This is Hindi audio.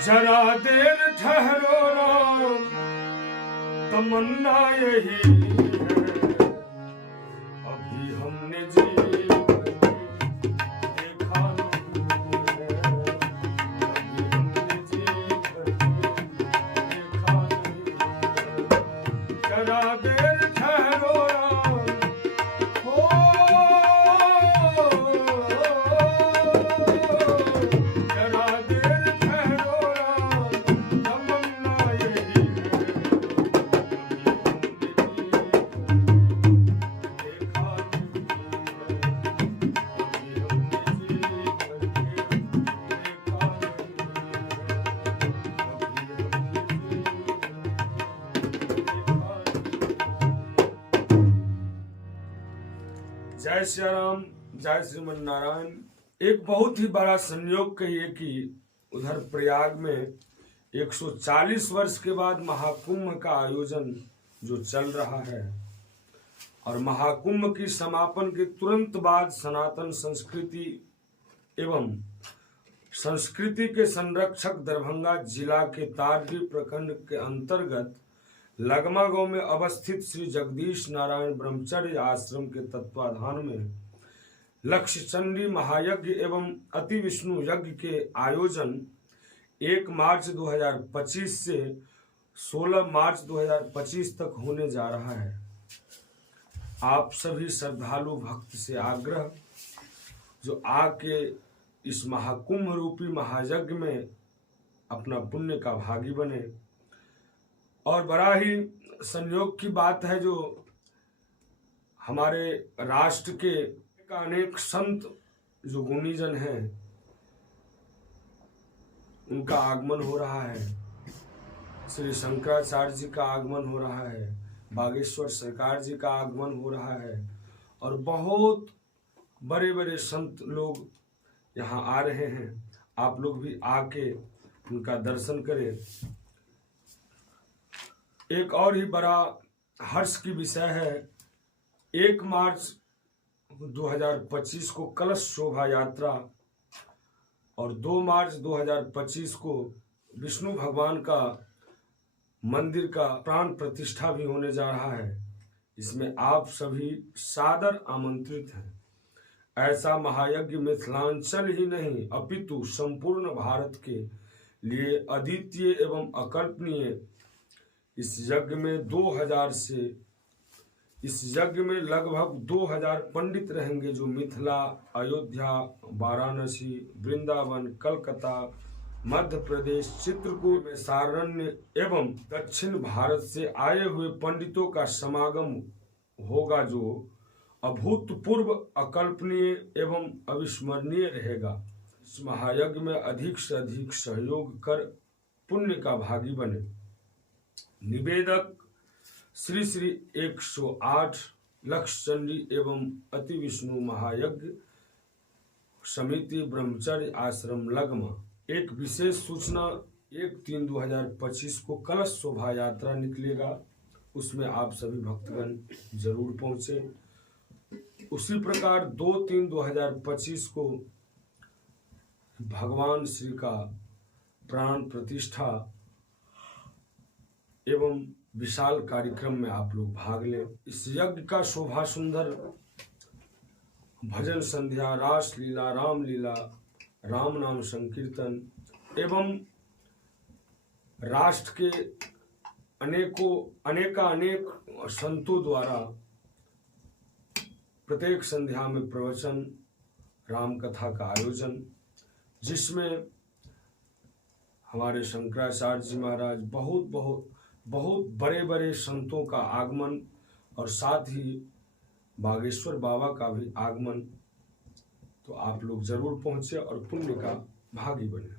जरा देर ठहरो राम, तमन्ना यही है, अभी हमने जीवन देखा नहीं है, अभी हमने जीवन देखा नहीं है। जरा देर ठहरो राम, हो जरा देर ठहरो राम, तमन्ना यही है, जय श्री राम, जय श्रीमन नारायण। एक बहुत ही बड़ा संयोग कहिए कि उधर प्रयाग में 140 वर्ष के बाद महाकुंभ का आयोजन जो चल रहा है, और महाकुंभ की समापन के तुरंत बाद सनातन संस्कृति एवं संस्कृति के संरक्षक दरभंगा जिला के तारडी प्रखंड के अंतर्गत लगमा गांव में अवस्थित श्री जगदीश नारायण ब्रह्मचर्य आश्रम के तत्वाधान में लक्ष्य चंडी महायज्ञ एवं अति विष्णु यज्ञ के आयोजन 1 मार्च 2025 से 16 मार्च 2025 तक होने जा रहा है। आप सभी श्रद्धालु भक्त से आग्रह जो आके इस महाकुंभ रूपी महायज्ञ में अपना पुण्य का भागी बने। और बड़ा ही संयोग की बात है जो हमारे राष्ट्र के अनेक संत जो गुणीजन हैं उनका आगमन हो रहा है। श्री शंकराचार्य जी का आगमन हो रहा है, बागेश्वर सरकार जी का आगमन हो रहा है, और बहुत बड़े बड़े संत लोग यहाँ आ रहे हैं। आप लोग भी आके उनका दर्शन करें। एक और ही बड़ा हर्ष की विषय है, 1 मार्च 2025 को कलश शोभा यात्रा और 2 मार्च 2025 को विष्णु भगवान का मंदिर का प्राण प्रतिष्ठा भी होने जा रहा है। इसमें आप सभी सादर आमंत्रित हैं। ऐसा महायज्ञ मिथिलांचल ही नहीं अपितु संपूर्ण भारत के लिए अद्वितीय एवं अकल्पनीय। इस यज्ञ में लगभग 2000 पंडित रहेंगे जो मिथिला, अयोध्या, वाराणसी, वृंदावन, कलकत्ता, मध्य प्रदेश, चित्रकूट में सारण्य एवं दक्षिण भारत से आए हुए पंडितों का समागम होगा जो अभूतपूर्व, अकल्पनीय एवं अविस्मरणीय रहेगा। इस महायज्ञ में अधिक से अधिक सहयोग कर पुण्य का भागी बने। निवेदक श्री श्री 108 लक्ष्य चंडी एवं अति विष्णु महायज्ञ समिति ब्रह्मचर्य आश्रम लगमा। एक विशेष सूचना, 1/3/2025 को कलश शोभा यात्रा निकलेगा, उसमें आप सभी भक्तगण जरूर पहुंचे। उसी प्रकार 2/3/2025 को भगवान श्री का प्राण प्रतिष्ठा एवं विशाल कार्यक्रम में आप लोग भाग लें। इस यज्ञ का शोभा सुंदर भजन संध्या, रास लीला, राम लीला, राम नाम संकीर्तन एवं राष्ट्र के अनेक संतों द्वारा प्रत्येक संध्या में प्रवचन, राम कथा का आयोजन, जिसमें हमारे शंकराचार्य जी महाराज बहुत बड़े बड़े संतों का आगमन और साथ ही बागेश्वर बाबा का भी आगमन। तो आप लोग जरूर पहुंचे और पुण्य का भागी बने।